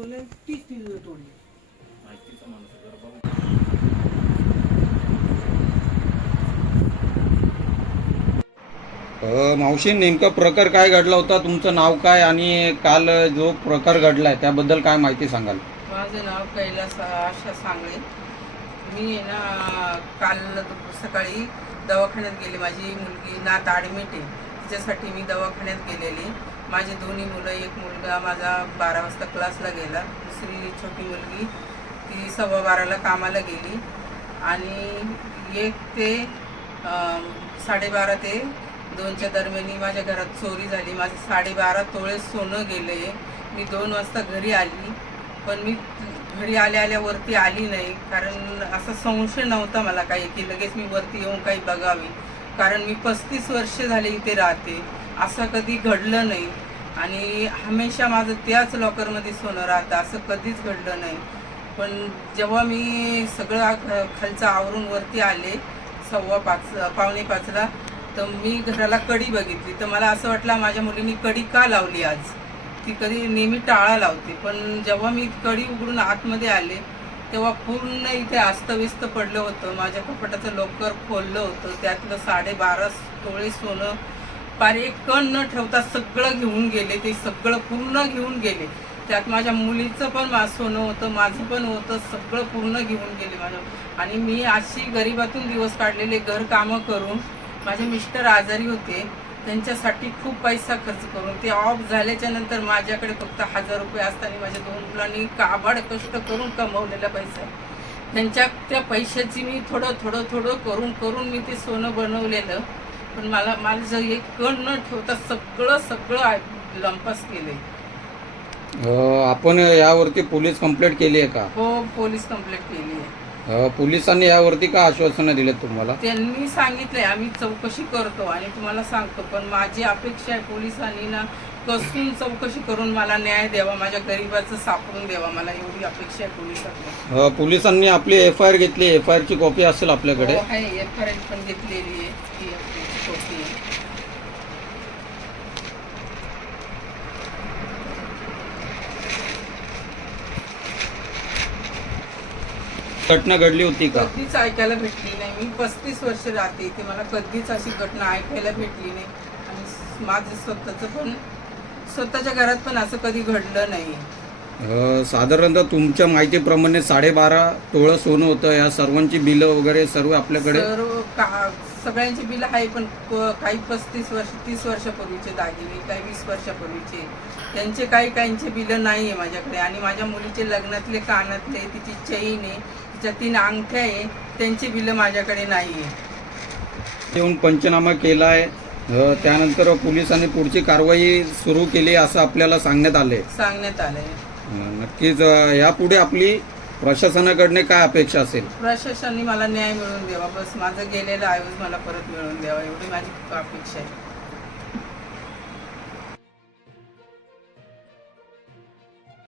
तोडले तीच ती तोडली. माहितीचा माणूस आहे, जरा बघू. अ, मावशी नेमका प्रकार काय घडला होता? तुमचं नाव काय? आणि काल जो प्रकार घडलाय त्याबद्दल काय माहिती सांगाल? माझं नाव कैलास आशा सांगळे. मी आहे ना काल सकाळी दवाखान्यात गेले. माझी मुलगी नात ॲडमिट आहे. तिच्यासाठी मी दवाखान्यात गेलेली. माझी दोन्ही मुलं एक मुलगा माझा बारा वाजता क्लासला गेला दुसरी छोटी मुलगी ती सव्वा बाराला कामाला गेली. आणि एक ते साडेबारा ते दोनच्या दरम्यानी माझ्या घरात चोरी झाली. माझं साडेबारा तोळे सोनं गेलं आहे मी दोन वाजता घरी आली. पण मी घरी आल्या आल्या वरती आली नाही. कारण असा संशय नव्हता मला काही की लगेच मी वरती येऊन काही बघावी. कारण मी पस्तीस वर्ष झाले इथे राहते. असं कधी घडलं नाही. आणि हमेशा माझं त्याच लॉकरमध्ये सोनं राहतं असं कधीच घडलं नाही. पण जेव्हा मी सगळं खालचं आवरून वरती आले सव्वा पाच पावणे पाचला तर मी घराला कडी बघितली. तर मला असं वाटलं माझ्या मुलीने कडी का लावली आज? ती कधी नेहमी टाळा लावते. पण जेव्हा मी कडी उघडून आतमध्ये आले तेव्हा पूर्ण इथे अस्तव्यस्त पडलं होतं. माझ्या कपाटाचं लॉकर खोललं होतं. त्यातलं साडेबारा तोळे सोनं पार एक कण न ठेवता सगळं घेऊन गेले. ते सगळं पूर्ण घेऊन गेले. त्यात माझ्या मुलीचं पण मा सोनं होतं माझं पण होतं. सगळं पूर्ण घेऊन गेले माझ्या. आणि मी अशी गरिबातून दिवस काढलेले घर कामं करून माझे मिस्टर आजारी होते. त्यांच्यासाठी खूप पैसा खर्च करून ते ऑफ झाल्याच्यानंतर माझ्याकडे फक्त हजार रुपये असताना माझ्या दोन मुलांनी काबाड कष्ट करून कमवलेला पैसा. त्यांच्या त्या पैशाची मी थोडं थोडं थोडं करून करून मी ते सोनं बनवलेलं. पण मला माझं एक कण न ठेवता सगळं सगळं लंपास केलंय. आपण यावरती पोलीस कंप्लेंट केली आहे का? हो पोलीस कंप्लेंट केली आहे. अ, पोलिसांनी यावरती का आश्वासनं दिलेत तुम्हाला? त्यांनी सांगितलंय आम्ही चौकशी करतो आणि तुम्हाला सांगतो पण माझी अपेक्षा आहे पोलिसांनी ना कसून चौकशी करून मला न्याय द्यावा माझ्या गरिबाचं सापडून द्यावा मला एवढी अपेक्षा आहे पोलिसांनी. अ, पोलिसांनी आपली एफ आय आर घेतली एफ आय आरची कॉपी असेल आपल्याकडे? हो, आहे एफ आर पण घेतलेली आहे ती आपली कॉपी आहे. घटना घडली होती का? कधीच ऐकायला भेटली नाही. मी पस्तीस वर्ष राहते इथे. मला कधीच अशी घटना ऐकायला भेटली नाही. आणि माझं स्वतःचं पण स्वतःच्या घरात पण असं कधी घडलं नाही. अ, साधारणतः तुमच्या माहितीप्रमाणे साडेबारा तोळं सोनं होतं. या सर्वांची बिलं वगैरे सर्व आपल्याकडे? सर्व का सगळ्यांची बिलं आहे पण क- काही पस्तीस वर्ष तीस वर्षापूर्वीचे दागिने काही वीस वर्षापूर्वीचे. त्यांचे काही काहींचे बिलं नाही आहे माझ्याकडे. आणि माझ्या मुलीचे लग्नातले कानातले तिची चैन आहे. तिच्या तीन अंगठ्या आहे त्यांची बिलं माझ्याकडे नाही आहे येऊन पंचनामा केला आहे त्यानंतर पोलिसांनी पुढची कारवाई सुरू केली असं आपल्याला सांगण्यात आले सांगण्यात आलंय. नक्कीच यापुढे आपली प्रशासनाकडने काय अपेक्षा असेल? प्रशासनाने मला न्याय मिळवून द्यावा. बस माझं गेलेलं आयुष मला परत मिळवून द्यावा. एवढी माझी अपेक्षा आहे.